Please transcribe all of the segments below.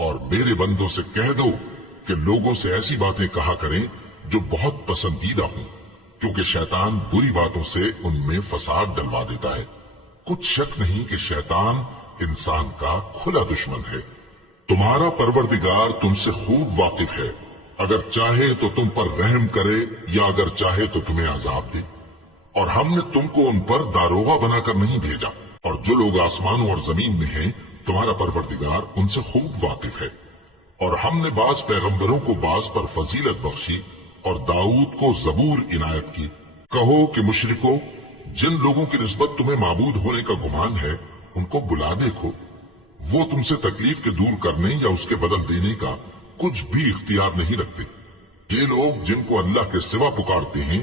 اور میرے بندوں سے کہہ دو کہ لوگوں سے ایسی باتیں کہا کریں جو بہت پسندیدہ ہوں، کیونکہ شیطان بری باتوں سے ان میں فساد ڈلوا دیتا ہے۔ کچھ شک نہیں کہ شیطان انسان کا کھلا دشمن ہے۔ تمہارا پروردگار تم سے خوب واقف ہے، اگر چاہے تو تم پر رحم کرے یا اگر چاہے تو تمہیں عذاب دے۔ اور ہم نے تم کو ان پر داروغہ بنا کر نہیں بھیجا، اور جو لوگ آسمانوں اور زمین میں ہیں تمہارا پروردگار ان سے خوب واقف ہے۔ اور ہم نے بعض پیغمبروں کو بعض پر فضیلت بخشی اور داؤد کو زبور عنایت کی۔ کہو کہ مشرکو، جن لوگوں کی نسبت تمہیں معبود ہونے کا گمان ہے ان کو بلا دیکھو، وہ تم سے تکلیف کے دور کرنے یا اس کے بدل دینے کا کچھ بھی اختیار نہیں رکھتے۔ یہ لوگ جن کو اللہ کے سوا پکارتے ہیں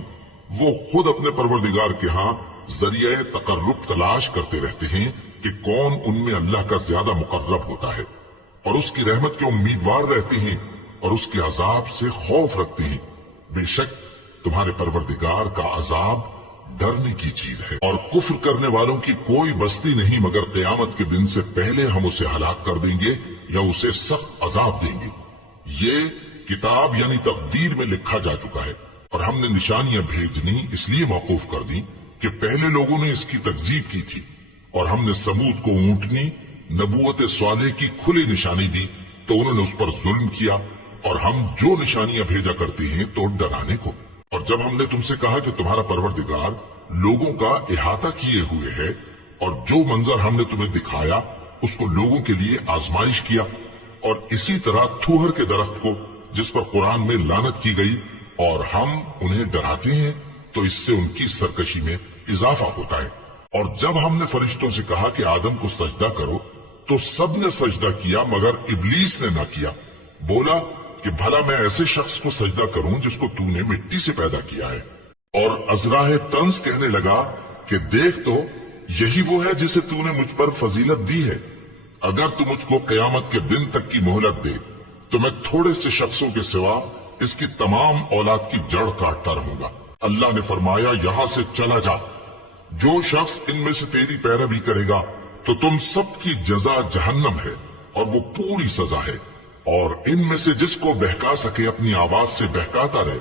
وہ خود اپنے پروردگار کے ہاں ذریعہ تقرب تلاش کرتے رہتے ہیں کہ کون ان میں اللہ کا زیادہ مقرب ہوتا ہے، اور اس کی رحمت کے امیدوار رہتے ہیں اور اس کے عذاب سے خوف رکھتے ہیں۔ بے شک تمہارے پروردگار کا عذاب ڈرنے کی چیز ہے، اور کفر کرنے والوں کی کوئی بستی نہیں مگر قیامت کے دن سے پہلے ہم اسے ہلاک کر دیں گے یا اسے سخت عذاب دیں گے۔ یہ کتاب یعنی تقدیر میں لکھا جا چکا ہے، اور ہم نے نشانیاں بھیجنی اس لیے موقوف کر دی کہ پہلے لوگوں نے اس کی تکذیب کی تھی، اور ہم نے سمود کو اونٹنی نبوت صالح کی کھلی نشانی دی تو انہوں نے اس پر ظلم کیا، اور ہم جو نشانیاں بھیجا کرتے ہیں تو ڈرانے کو۔ اور جب ہم نے تم سے کہا کہ تمہارا پروردگار لوگوں کا احاطہ کیے ہوئے ہے، اور جو منظر ہم نے تمہیں دکھایا اس کو لوگوں کے لیے آزمائش کیا، اور اسی طرح تھوہر کے درخت کو جس پر قرآن میں لعنت کی گئی، اور ہم انہیں ڈراتے ہیں تو اس سے ان کی سرکشی میں اضافہ ہوتا ہے۔ اور جب ہم نے فرشتوں سے کہا کہ آدم کو سجدہ کرو تو سب نے سجدہ کیا مگر ابلیس نے نہ کیا، بولا کہ بھلا میں ایسے شخص کو سجدہ کروں جس کو تو نے مٹی سے پیدا کیا ہے۔ اور ازراہ طنز کہنے لگا کہ دیکھ تو یہی وہ ہے جسے تو نے مجھ پر فضیلت دی ہے، اگر تو مجھ کو قیامت کے دن تک کی مہلت دے تو میں تھوڑے سے شخصوں کے سوا اس کی تمام اولاد کی جڑ کاٹتا رہوں گا۔ اللہ نے فرمایا یہاں سے چلا جا، جو شخص ان میں سے تیری پیروی کرے گا تو تم سب کی جزا جہنم ہے اور وہ پوری سزا ہے، اور ان میں سے جس کو بہکا سکے اپنی آواز سے بہکاتا رہے،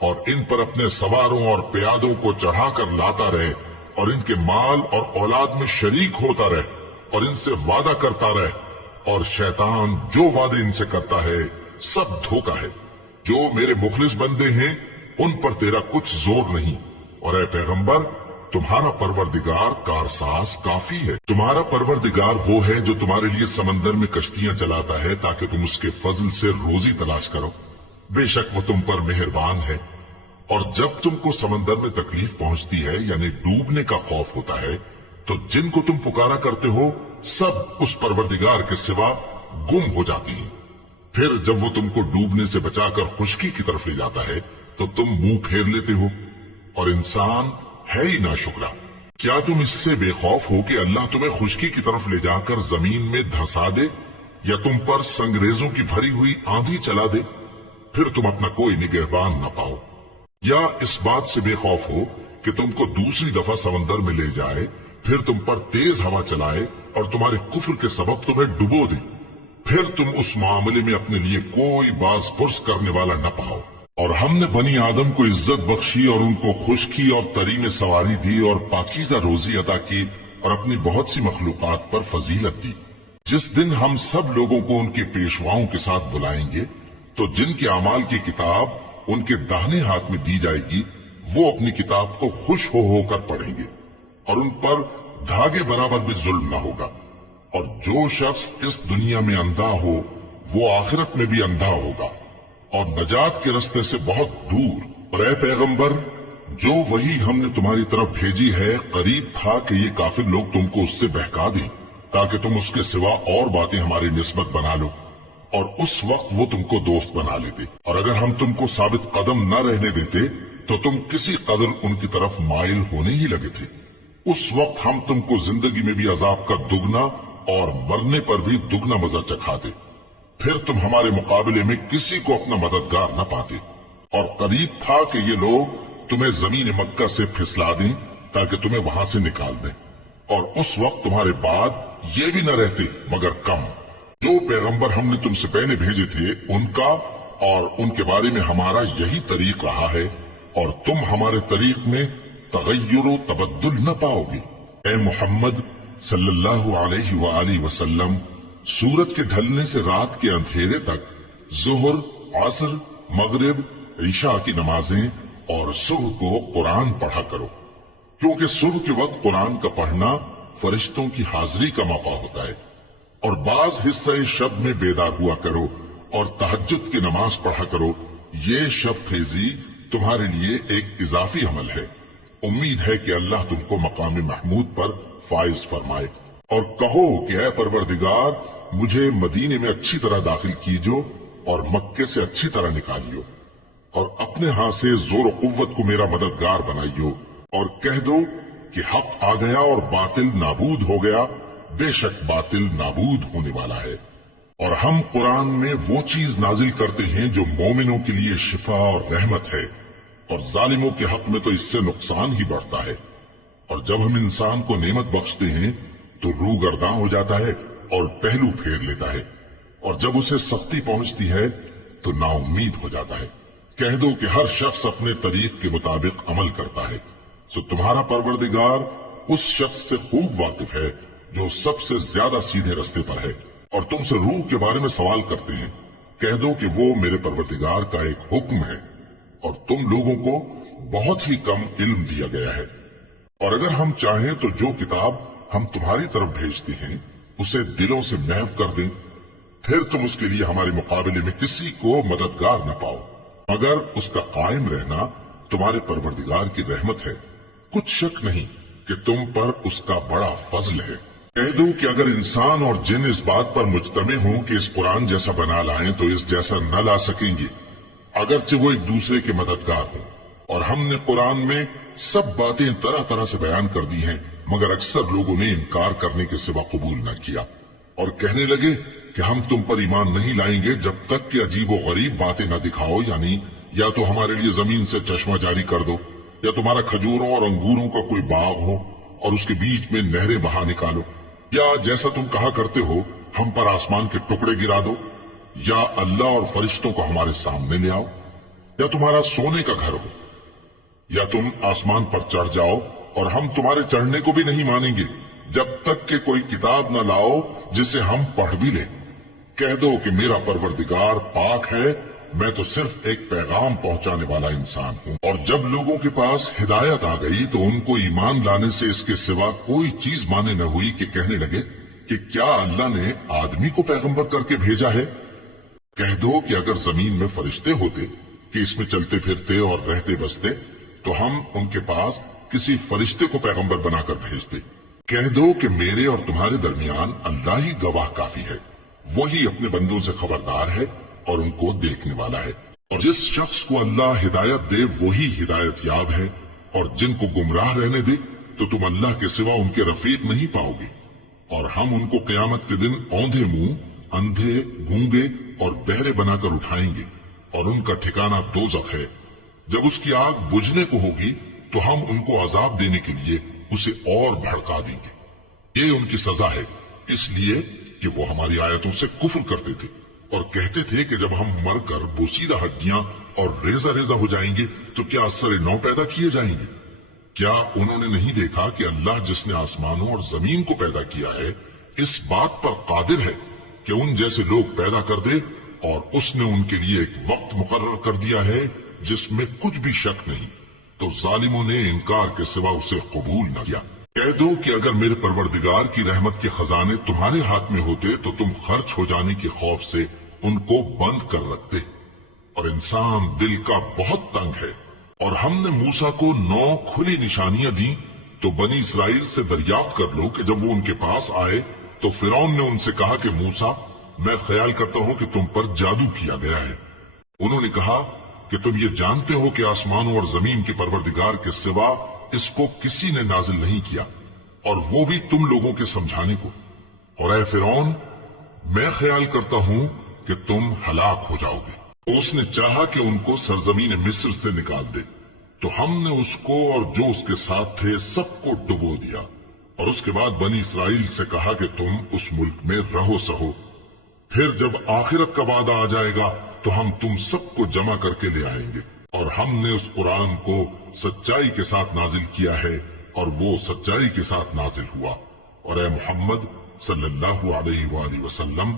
اور ان پر اپنے سواروں اور پیادوں کو چڑھا کر لاتا رہے، اور ان کے مال اور اولاد میں شریک ہوتا رہے، اور ان سے وعدہ کرتا رہے، اور شیطان جو وعدے ان سے کرتا ہے سب دھوکہ ہے۔ جو میرے مخلص بندے ہیں ان پر تیرا کچھ زور نہیں، اور اے پیغمبر تمہارا پروردگار کارساز کافی ہے۔ تمہارا پروردگار وہ ہے جو تمہارے لیے سمندر میں کشتیاں چلاتا ہے تاکہ تم اس کے فضل سے روزی تلاش کرو، بے شک وہ تم پر مہربان ہے۔ اور جب تم کو سمندر میں تکلیف پہنچتی ہے یعنی ڈوبنے کا خوف ہوتا ہے تو جن کو تم پکارا کرتے ہو سب اس پروردگار کے سوا گم ہو جاتی ہیں۔ پھر جب وہ تم کو ڈوبنے سے بچا کر خشکی کی طرف لے جاتا ہے تو تم منہ پھیر لیتے ہو، اور انسان ہے ہی ناشکرا۔ کیا تم اس سے بے خوف ہو کہ اللہ تمہیں خشکی کی طرف لے جا کر زمین میں دھسا دے یا تم پر سنگریزوں کی بھری ہوئی آندھی چلا دے، پھر تم اپنا کوئی نگہبان نہ پاؤ؟ یا اس بات سے بے خوف ہو کہ تم کو دوسری دفعہ سمندر میں لے جائے، پھر تم پر تیز ہوا چلائے اور تمہارے کفر کے سبب تمہیں ڈبو دے، پھر تم اس معاملے میں اپنے لیے کوئی باز پرس کرنے والا نہ پاؤ؟ اور ہم نے بنی آدم کو عزت بخشی اور ان کو خشکی اور تری میں سواری دی اور پاکیزہ روزی عطا کی اور اپنی بہت سی مخلوقات پر فضیلت دی۔ جس دن ہم سب لوگوں کو ان کے پیشواؤں کے ساتھ بلائیں گے تو جن کے اعمال کی کتاب ان کے داہنے ہاتھ میں دی جائے گی وہ اپنی کتاب کو خوش ہو کر پڑھیں گے، اور ان پر دھاگے برابر بھی ظلم نہ ہوگا۔ اور جو شخص اس دنیا میں اندھا ہو وہ آخرت میں بھی اندھا ہوگا اور نجات کے رستے سے بہت دور۔ اور اے پیغمبر جو وہی ہم نے تمہاری طرف بھیجی ہے قریب تھا کہ یہ کافر لوگ تم کو اس سے بہکا دیں تاکہ تم اس کے سوا اور باتیں ہماری نسبت بنا لو، اور اس وقت وہ تم کو دوست بنا لیتے، اور اگر ہم تم کو ثابت قدم نہ رہنے دیتے تو تم کسی قدر ان کی طرف مائل ہونے ہی لگے تھے۔ اس وقت ہم تم کو زندگی میں بھی عذاب کا دگنا اور مرنے پر بھی دگنا مزہ چکھاتے، پھر تم ہمارے مقابلے میں کسی کو اپنا مددگار نہ پاتے۔ اور قریب تھا کہ یہ لوگ تمہیں زمین مکہ سے پھسلا دیں تاکہ تمہیں وہاں سے نکال دیں، اور اس وقت تمہارے بعد یہ بھی نہ رہتے مگر کم۔ جو پیغمبر ہم نے تم سے پہلے بھیجے تھے ان کا اور ان کے بارے میں ہمارا یہی طریق رہا ہے، اور تم ہمارے طریق میں تغیر و تبدل نہ پاؤ گے۔ اے محمد صلی اللہ علیہ وآلہ وسلم، سورج کے ڈھلنے سے رات کے اندھیرے تک ظہر، عصر، مغرب، عشاء کی نمازیں اور صبح کو قرآن پڑھا کرو، کیونکہ صبح کے وقت قرآن کا پڑھنا فرشتوں کی حاضری کا موقع ہوتا ہے، اور بعض حصہ شب میں بیدار ہوا کرو اور تہجد کی نماز پڑھا کرو۔ یہ شب خیزی تمہارے لیے ایک اضافی عمل ہے۔ امید ہے کہ اللہ تم کو مقام محمود پر فائز فرمائے۔ اور کہو کہ اے پروردگار، مجھے مدینے میں اچھی طرح داخل کیجو اور مکے سے اچھی طرح نکالیو، اور اپنے ہاں سے زور و قوت کو میرا مددگار بنائیو، اور کہہ دو کہ حق آ گیا اور باطل نابود ہو گیا، بے شک باطل نابود ہونے والا ہے۔ اور ہم قرآن میں وہ چیز نازل کرتے ہیں جو مومنوں کے لیے شفا اور رحمت ہے، اور ظالموں کے حق میں تو اس سے نقصان ہی بڑھتا ہے۔ اور جب ہم انسان کو نعمت بخشتے ہیں تو روح گرداں ہو جاتا ہے اور پہلو پھیر لیتا ہے، اور جب اسے سختی پہنچتی ہے تو نا امید ہو جاتا ہے۔ کہہ دو کہ ہر شخص اپنے طریق کے مطابق عمل کرتا ہے، سو تمہارا پروردگار اس شخص سے خوب واقف ہے جو سب سے زیادہ سیدھے رستے پر ہے۔ اور تم سے روح کے بارے میں سوال کرتے ہیں، کہہ دو کہ وہ میرے پروردگار کا ایک حکم ہے، اور تم لوگوں کو بہت ہی کم علم دیا گیا ہے۔ اور اگر ہم چاہیں تو جو کتاب ہم تمہاری طرف بھیجتے ہیں اسے دلوں سے محو کر دیں، پھر تم اس کے لیے ہمارے مقابلے میں کسی کو مددگار نہ پاؤ، مگر اس کا قائم رہنا تمہارے پروردگار کی رحمت ہے۔ کچھ شک نہیں کہ تم پر اس کا بڑا فضل ہے۔ کہہ دو کہ اگر انسان اور جن اس بات پر مجتمع ہوں کہ اس قرآن جیسا بنا لائیں تو اس جیسا نہ لا سکیں گے، اگرچہ وہ ایک دوسرے کے مددگار ہوں۔ اور ہم نے قرآن میں سب باتیں طرح طرح سے بیان کر دی ہیں، مگر اکثر لوگوں نے انکار کرنے کے سوا قبول نہ کیا، اور کہنے لگے کہ ہم تم پر ایمان نہیں لائیں گے جب تک کہ عجیب و غریب باتیں نہ دکھاؤ، یعنی یا تو ہمارے لیے زمین سے چشمہ جاری کر دو، یا تمہارا کھجوروں اور انگوروں کا کوئی باغ ہو اور اس کے بیچ میں نہریں بہا نکالو، یا جیسا تم کہا کرتے ہو ہم پر آسمان کے ٹکڑے گرا دو، یا اللہ اور فرشتوں کو ہمارے سامنے لے آؤ، یا تمہارا سونے کا گھر ہو، یا تم آسمان پر چڑھ جاؤ اور ہم تمہارے چڑھنے کو بھی نہیں مانیں گے جب تک کہ کوئی کتاب نہ لاؤ جسے ہم پڑھ بھی لیں۔ کہہ دو کہ میرا پروردگار پاک ہے، میں تو صرف ایک پیغام پہنچانے والا انسان ہوں۔ اور جب لوگوں کے پاس ہدایت آ گئی تو ان کو ایمان لانے سے اس کے سوا کوئی چیز مانے نہ ہوئی کہ کہنے لگے کہ کیا اللہ نے آدمی کو پیغمبر کر کے بھیجا ہے؟ کہہ دو کہ اگر زمین میں فرشتے ہوتے کہ اس میں چلتے پھرتے اور رہتے بستے تو ہم ان کے پاس کسی فرشتے کو پیغمبر بنا کر بھیجتے۔ کہہ دو کہ میرے اور تمہارے درمیان اللہ ہی گواہ کافی ہے، وہی اپنے بندوں سے خبردار ہے اور ان کو دیکھنے والا ہے۔ اور جس شخص کو اللہ ہدایت دے وہی ہدایت یاب ہے، اور جن کو گمراہ رہنے دے تو تم اللہ کے سوا ان کے رفیق نہیں پاؤ گے۔ اور ہم ان کو قیامت کے دن اوندھے منہ، اندھے، گونگے اور بہرے بنا کر اٹھائیں گے، اور ان کا ٹھکانہ دوزخ ہے۔ جب اس کی آگ بجھنے کو ہوگی تو ہم ان کو عذاب دینے کے لیے اسے اور بھڑکا دیں گے۔ یہ ان کی سزا ہے، اس لیے کہ وہ ہماری آیتوں سے کفر کرتے تھے اور کہتے تھے کہ جب ہم مر کر بوسیدہ ہڈیاں اور ریزہ ریزہ ہو جائیں گے تو کیا سر نو پیدا کیے جائیں گے؟ کیا انہوں نے نہیں دیکھا کہ اللہ جس نے آسمانوں اور زمین کو پیدا کیا ہے اس بات پر قادر ہے کہ ان جیسے لوگ پیدا کر دے، اور اس نے ان کے لیے ایک وقت مقرر کر دیا ہے جس میں کچھ بھی شک نہیں۔ تو ظالموں نے انکار کے سوا اسے قبول نہ کیا۔ کہہ دو کہ اگر میرے پروردگار کی رحمت کے خزانے تمہارے ہاتھ میں ہوتے تو تم خرچ ہو جانے کے خوف سے ان کو بند کر رکھتے، اور انسان دل کا بہت تنگ ہے۔ اور ہم نے موسیٰ کو 9 کھلی نشانیاں دیں تو بنی اسرائیل سے دریافت کر لو کہ جب وہ ان کے پاس آئے تو فرعون نے ان سے کہا کہ موسیٰ، میں خیال کرتا ہوں کہ تم پر جادو کیا گیا ہے۔ انہوں نے کہا کہ تم یہ جانتے ہو کہ آسمانوں اور زمین کے پروردگار کے سوا اس کو کسی نے نازل نہیں کیا، اور وہ بھی تم لوگوں کے سمجھانے کو۔ اور اے فرعون، میں خیال کرتا ہوں کہ تم ہلاک ہو جاؤ گے۔ تو اس نے چاہا کہ ان کو سرزمین مصر سے نکال دے، تو ہم نے اس کو اور جو اس کے ساتھ تھے سب کو ڈبو دیا، اور اس کے بعد بنی اسرائیل سے کہا کہ تم اس ملک میں رہو سہو، پھر جب آخرت کا وعدہ آ جائے گا تو ہم تم سب کو جمع کر کے لے آئیں گے، اور ہم نے اس قرآن کو سچائی کے ساتھ نازل کیا ہے اور وہ سچائی کے ساتھ نازل ہوا۔ اور اے محمد صلی اللہ علیہ وآلہ وسلم،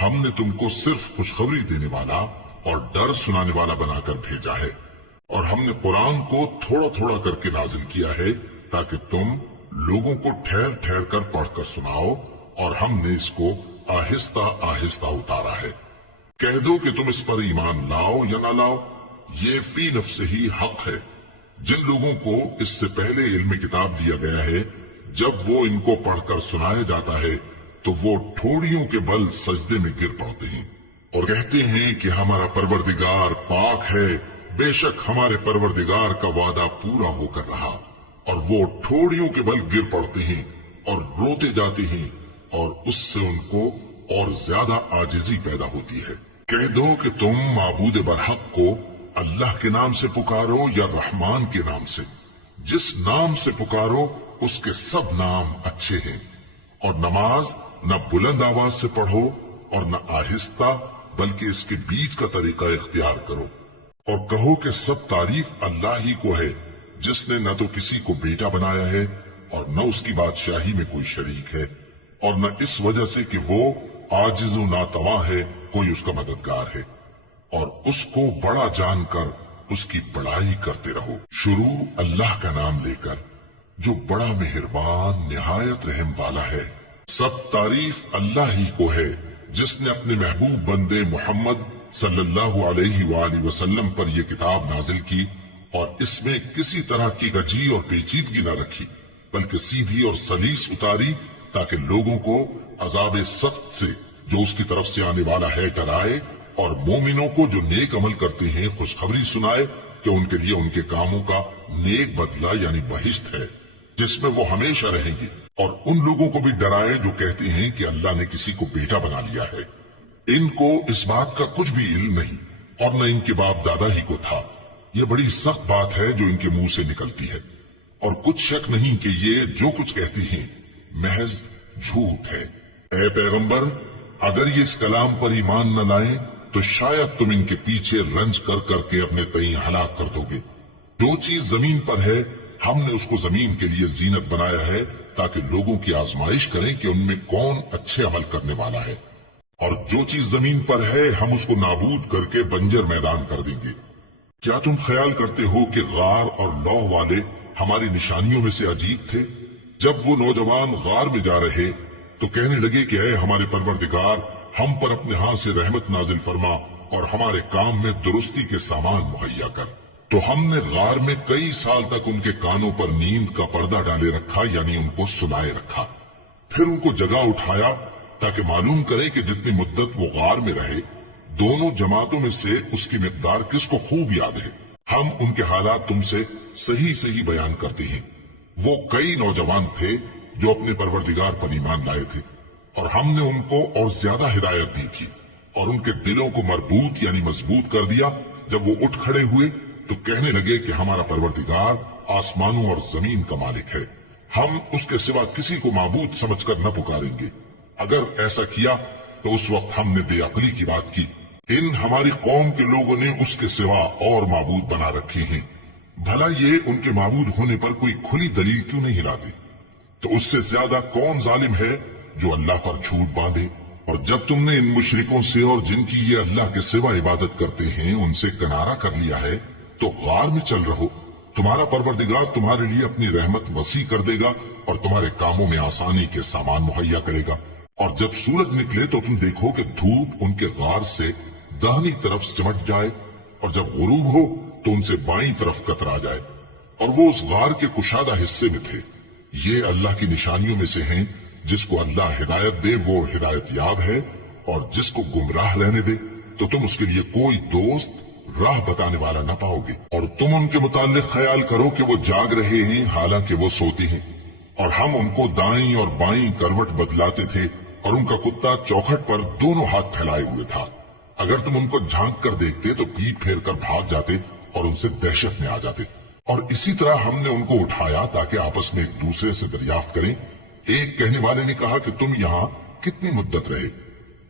ہم نے تم کو صرف خوشخبری دینے والا اور ڈر سنانے والا بنا کر بھیجا ہے، اور ہم نے قرآن کو تھوڑا تھوڑا کر کے نازل کیا ہے تاکہ تم لوگوں کو ٹھہر ٹھہر کر پڑھ کر سناؤ، اور ہم نے اس کو آہستہ آہستہ اتارا ہے۔ کہہ دو کہ تم اس پر ایمان لاؤ یا نہ لاؤ، یہ فی نفس ہی حق ہے۔ جن لوگوں کو اس سے پہلے علم کتاب دیا گیا ہے، جب وہ ان کو پڑھ کر سنایا جاتا ہے تو وہ ٹھوڑیوں کے بل سجدے میں گر پڑتے ہیں اور کہتے ہیں کہ ہمارا پروردگار پاک ہے، بے شک ہمارے پروردگار کا وعدہ پورا ہو کر رہا، اور وہ ٹھوڑیوں کے بل گر پڑتے ہیں اور روتے جاتے ہیں، اور اس سے ان کو اور زیادہ عاجزی پیدا ہوتی ہے۔ کہہ دو کہ تم معبود برحق کو اللہ کے نام سے پکارو یا رحمان کے نام سے، جس نام سے پکارو اس کے سب نام اچھے ہیں، اور نماز نہ بلند آواز سے پڑھو اور نہ آہستہ، بلکہ اس کے بیچ کا طریقہ اختیار کرو، اور کہو کہ سب تعریف اللہ ہی کو ہے، جس نے نہ تو کسی کو بیٹا بنایا ہے اور نہ اس کی بادشاہی میں کوئی شریک ہے، اور نہ اس وجہ سے کہ وہ عاجز و ناتواں ہے کوئی اس کا مددگار ہے، اور اس کو بڑا جان کر اس کی بڑائی کرتے رہو۔ شروع اللہ کا نام لے کر جو بڑا مہربان نہایت رحم والا ہے۔ سب تعریف اللہ ہی کو ہے جس نے اپنے محبوب بندے محمد صلی اللہ علیہ وآلہ وسلم پر یہ کتاب نازل کی اور اس میں کسی طرح کی گجی اور پیچیدگی نہ رکھی، بلکہ سیدھی اور سلیس اتاری تاکہ لوگوں کو عذاب سخت سے جو اس کی طرف سے آنے والا ہے ڈرائے، اور مومنوں کو جو نیک عمل کرتے ہیں خوشخبری سنائے کہ ان کے لیے ان کے کاموں کا نیک بدلہ یعنی بہشت ہے جس میں وہ ہمیشہ رہیں گے، اور ان لوگوں کو بھی ڈرائے جو کہتے ہیں کہ اللہ نے کسی کو بیٹا بنا لیا ہے۔ ان کو اس بات کا کچھ بھی علم نہیں اور نہ ان کے باپ دادا ہی کو تھا۔ یہ بڑی سخت بات ہے جو ان کے منہ سے نکلتی ہے، اور کچھ شک نہیں کہ یہ جو کچھ کہتے ہیں محض جھوٹ ہے۔ اے پیغمبر، اگر یہ اس کلام پر ایمان نہ لائیں تو شاید تم ان کے پیچھے رنج کر کر کے اپنے تئیں ہلاک کر دو گے۔ جو چیز زمین پر ہے ہم نے اس کو زمین کے لیے زینت بنایا ہے تاکہ لوگوں کی آزمائش کریں کہ ان میں کون اچھے عمل کرنے والا ہے، اور جو چیز زمین پر ہے ہم اس کو نابود کر کے بنجر میدان کر دیں گے۔ کیا تم خیال کرتے ہو کہ غار اور لوح والے ہماری نشانیوں میں سے عجیب تھے؟ جب وہ نوجوان غار میں جا رہے تو کہنے لگے کہ اے ہمارے پروردگار، ہم پر اپنے ہاں سے رحمت نازل فرما اور ہمارے کام میں درستی کے سامان مہیا کر۔ تو ہم نے غار میں کئی سال تک ان کے کانوں پر نیند کا پردہ ڈالے رکھا، یعنی ان کو سلائے رکھا، پھر ان کو جگہ اٹھایا تاکہ معلوم کرے کہ جتنی مدت وہ غار میں رہے دونوں جماعتوں میں سے اس کی مقدار کس کو خوب یاد ہے۔ ہم ان کے حالات تم سے صحیح صحیح بیان کرتے ہیں۔ وہ کئی نوجوان تھے جو اپنے پروردگار پر ایمان لائے تھے، اور ہم نے ان کو اور زیادہ ہدایت دی تھی، اور ان کے دلوں کو مربوط یعنی مضبوط کر دیا۔ جب وہ اٹھ کھڑے ہوئے تو کہنے لگے کہ ہمارا پروردگار آسمانوں اور زمین کا مالک ہے، ہم اس کے سوا کسی کو معبود سمجھ کر نہ پکاریں گے۔ اگر ایسا کیا تو اس وقت ہم نے بے عقلی کی بات کی۔ ان ہماری قوم کے لوگوں نے اس کے سوا اور معبود بنا رکھے ہیں، بھلا یہ ان کے معبود ہونے پر کوئی کھلی دلیل کیوں نہیں لاتے؟ تو اس سے زیادہ کون ظالم ہے جو اللہ پر جھوٹ باندھے؟ اور جب تم نے ان مشرکوں سے اور جن کی یہ اللہ کے سوا عبادت کرتے ہیں ان سے کنارہ کر لیا ہے تو غار میں چل رہو، تمہارا پروردگار تمہارے لیے اپنی رحمت وسیع کر دے گا اور تمہارے کاموں میں آسانی کے سامان مہیا کرے گا۔ اور جب سورج نکلے تو تم دیکھو کہ دھوپ ان کے غار سے داہنی طرف سمٹ جائے، اور جب غروب ہو تو ان سے بائیں طرف کترا جائے، اور وہ اس غار کے کشادہ حصے میں تھے۔ یہ اللہ کی نشانیوں میں سے ہیں، جس کو اللہ ہدایت دے وہ ہدایت یاب ہے، اور جس کو گمراہ رہنے دے تو تم اس کے لیے کوئی دوست راہ بتانے والا نہ پاؤ گے۔ اور تم ان کے متعلق خیال کرو کہ وہ جاگ رہے ہیں حالانکہ وہ سوتے ہیں، اور ہم ان کو دائیں اور بائیں کروٹ بدلاتے تھے، اور ان کا کتا چوکھٹ پر دونوں ہاتھ پھیلائے ہوئے تھا۔ اگر تم ان کو جھانک کر دیکھتے تو پیٹ پھیر کر بھاگ جاتے اور ان سے دہشت میں آ جاتے۔ اور اسی طرح ہم نے ان کو اٹھایا تاکہ آپس میں ایک دوسرے سے دریافت کریں۔ ایک کہنے والے نے کہا کہ تم یہاں کتنی مدت رہے؟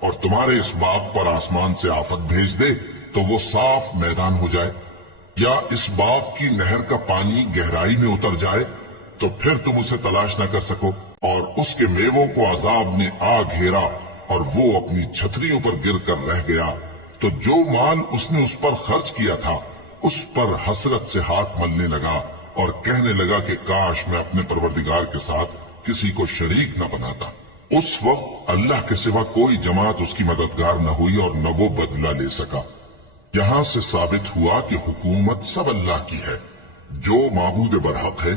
اور تمہارے اس باغ پر آسمان سے آفت بھیج دے تو وہ صاف میدان ہو جائے، یا اس باغ کی نہر کا پانی گہرائی میں اتر جائے تو پھر تم اسے تلاش نہ کر سکو، اور اس کے میووں کو عذاب نے آ گھیرا اور وہ اپنی چھتریوں پر گر کر رہ گیا، تو جو مال اس نے اس پر خرچ کیا تھا اس پر حسرت سے ہاتھ ملنے لگا اور کہنے لگا کہ کاش میں اپنے پروردگار کے ساتھ کسی کو شریک نہ بناتا۔ اس وقت اللہ کے سوا کوئی جماعت اس کی مددگار نہ ہوئی اور نہ وہ بدلہ لے سکا۔ یہاں سے ثابت ہوا کہ حکومت سب اللہ کی ہے، جو معبود برحق ہے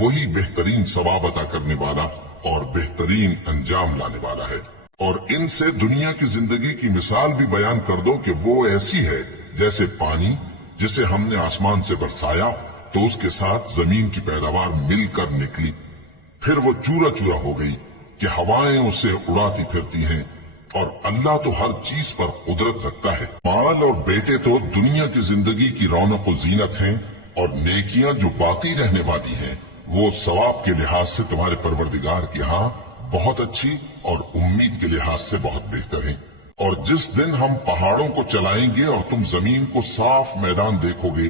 وہی بہترین ثواب عطا کرنے والا اور بہترین انجام لانے والا ہے۔ اور ان سے دنیا کی زندگی کی مثال بھی بیان کر دو کہ وہ ایسی ہے جیسے پانی جسے ہم نے آسمان سے برسایا تو اس کے ساتھ زمین کی پیداوار مل کر نکلی، پھر وہ چورا چورا ہو گئی کہ ہوائیں اسے اڑاتی پھرتی ہیں، اور اللہ تو ہر چیز پر قدرت رکھتا ہے۔ مال اور بیٹے تو دنیا کی زندگی کی رونق و زینت ہیں، اور نیکیاں جو باقی رہنے والی ہیں وہ ثواب کے لحاظ سے تمہارے پروردگار کے ہاں بہت اچھی اور امید کے لحاظ سے بہت بہتر ہیں۔ اور جس دن ہم پہاڑوں کو چلائیں گے اور تم زمین کو صاف میدان دیکھو گے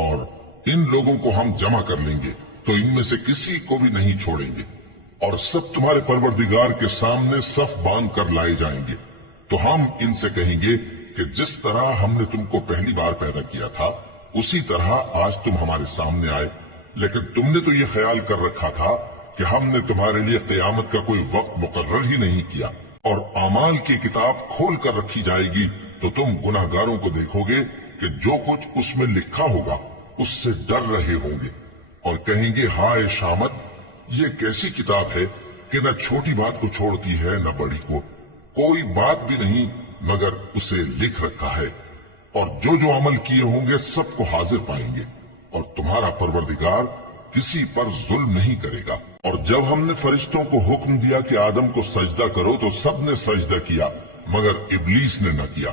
اور ان لوگوں کو ہم جمع کر لیں گے تو ان میں سے کسی کو بھی نہیں چھوڑیں گے، اور سب تمہارے پروردگار کے سامنے صف باندھ کر لائے جائیں گے، تو ہم ان سے کہیں گے کہ جس طرح ہم نے تم کو پہلی بار پیدا کیا تھا اسی طرح آج تم ہمارے سامنے آئے، لیکن تم نے تو یہ خیال کر رکھا تھا کہ ہم نے تمہارے لیے قیامت کا کوئی وقت مقرر ہی نہیں کیا، اور اعمال کی کتاب کھول کر رکھی جائے گی تو تم گناہگاروں کو دیکھو گے کہ جو کچھ اس میں لکھا ہوگا اس سے ڈر رہے ہوں گے، اور کہیں گے ہائے شامت، یہ کیسی کتاب ہے کہ نہ چھوٹی بات کو چھوڑتی ہے نہ بڑی کو، کوئی بات بھی نہیں مگر اسے لکھ رکھا ہے، اور جو جو عمل کیے ہوں گے سب کو حاضر پائیں گے، اور تمہارا پروردگار کسی پر ظلم نہیں کرے گا۔ اور جب ہم نے فرشتوں کو حکم دیا کہ آدم کو سجدہ کرو تو سب نے سجدہ کیا مگر ابلیس نے نہ کیا،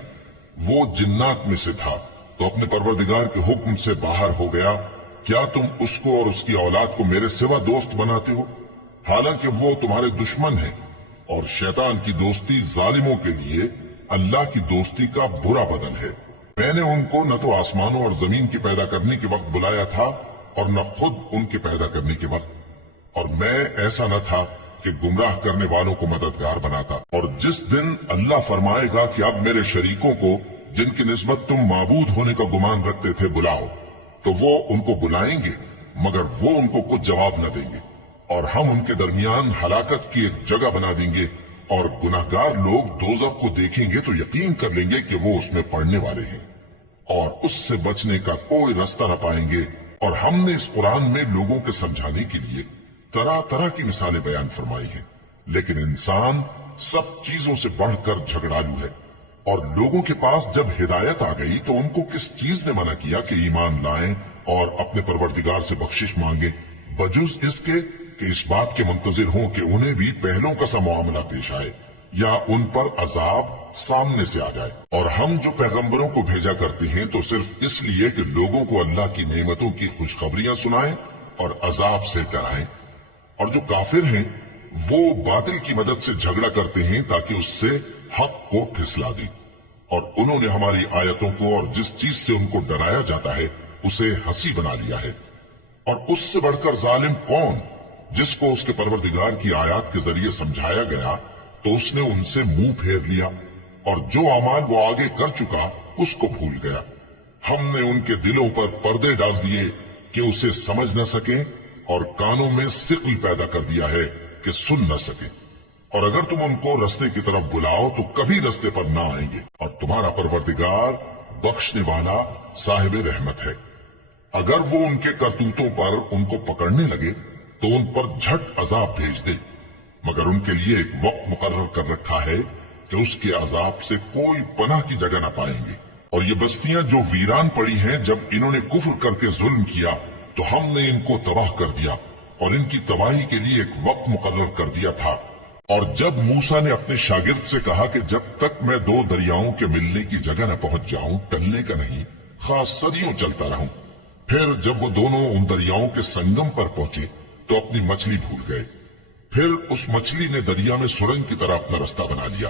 وہ جنات میں سے تھا تو اپنے پروردگار کے حکم سے باہر ہو گیا۔ کیا تم اس کو اور اس کی اولاد کو میرے سوا دوست بناتے ہو، حالانکہ وہ تمہارے دشمن ہیں، اور شیطان کی دوستی ظالموں کے لیے اللہ کی دوستی کا برا بدل ہے۔ میں نے ان کو نہ تو آسمانوں اور زمین کے پیدا کرنے کے وقت بلایا تھا اور نہ خود ان کے پیدا کرنے کے وقت، اور میں ایسا نہ تھا کہ گمراہ کرنے والوں کو مددگار بناتا۔ اور جس دن اللہ فرمائے گا کہ اب میرے شریکوں کو جن کی نسبت تم معبود ہونے کا گمان رکھتے تھے بلاؤ، تو وہ ان کو بلائیں گے مگر وہ ان کو کچھ جواب نہ دیں گے، اور ہم ان کے درمیان ہلاکت کی ایک جگہ بنا دیں گے، اور گناہگار لوگ دوزخ کو دیکھیں گے تو یقین کر لیں گے کہ وہ اس میں پڑنے والے ہیں، اور اس سے بچنے کا کوئی راستہ نہ پائیں گے۔ اور ہم نے اس قرآن میں لوگوں کے سمجھانے کے لیے طرح طرح کی مثالیں بیان فرمائی ہیں، لیکن انسان سب چیزوں سے بڑھ کر جھگڑالو ہے، اور لوگوں کے پاس جب ہدایت آ گئی تو ان کو کس چیز نے منع کیا کہ ایمان لائیں اور اپنے پروردگار سے بخشش مانگیں، بجز اس کے کہ اس بات کے منتظر ہوں کہ انہیں بھی پہلوں کا سا معاملہ پیش آئے یا ان پر عذاب سامنے سے آ جائے۔ اور ہم جو پیغمبروں کو بھیجا کرتے ہیں تو صرف اس لیے کہ لوگوں کو اللہ کی نعمتوں کی خوشخبریاں سنائیں اور عذاب سے ڈرائیں، اور جو کافر ہیں وہ باطل کی مدد سے جھگڑا کرتے ہیں تاکہ اس سے حق کو پھسلا دیں، اور انہوں نے ہماری آیتوں کو اور جس چیز سے ان کو ڈرایا جاتا ہے اسے ہنسی بنا لیا ہے۔ اور اس سے بڑھ کر ظالم کون، جس کو اس کے پروردگار کی آیات کے ذریعے سمجھایا گیا تو اس نے ان سے منہ پھیر لیا، اور جو اعمال وہ آگے کر چکا اس کو بھول گیا۔ ہم نے ان کے دلوں پر پردے ڈال دیے کہ اسے سمجھ نہ سکیں، اور کانوں میں ثقل پیدا کر دیا ہے کہ سن نہ سکیں، اور اگر تم ان کو رستے کی طرف بلاؤ تو کبھی رستے پر نہ آئیں گے، اور تمہارا پروردگار بخشنے والا صاحب رحمت ہے۔ اگر وہ ان کے کرتوتوں پر ان کو پکڑنے لگے تو ان پر جھٹ عذاب بھیج دے، مگر ان کے لیے ایک وقت مقرر کر رکھا ہے کہ اس کے عذاب سے کوئی پناہ کی جگہ نہ پائیں گے۔ اور یہ بستیاں جو ویران پڑی ہیں، جب انہوں نے کفر کر کے ظلم کیا تو ہم نے ان کو تباہ کر دیا، اور ان کی تباہی کے لیے ایک وقت مقرر کر دیا تھا۔ اور جب موسیٰ نے اپنے شاگرد سے کہا کہ جب تک میں دو دریاؤں کے ملنے کی جگہ نہ پہنچ جاؤں ٹلنے کا نہیں، خاص صدیوں چلتا رہوں، پھر جب وہ دونوں ان دریاؤں کے سنگم پر پہنچے تو اپنی مچھلی بھول گئے، پھر اس مچھلی نے دریا میں سرنگ کی طرح اپنا رستہ بنا لیا۔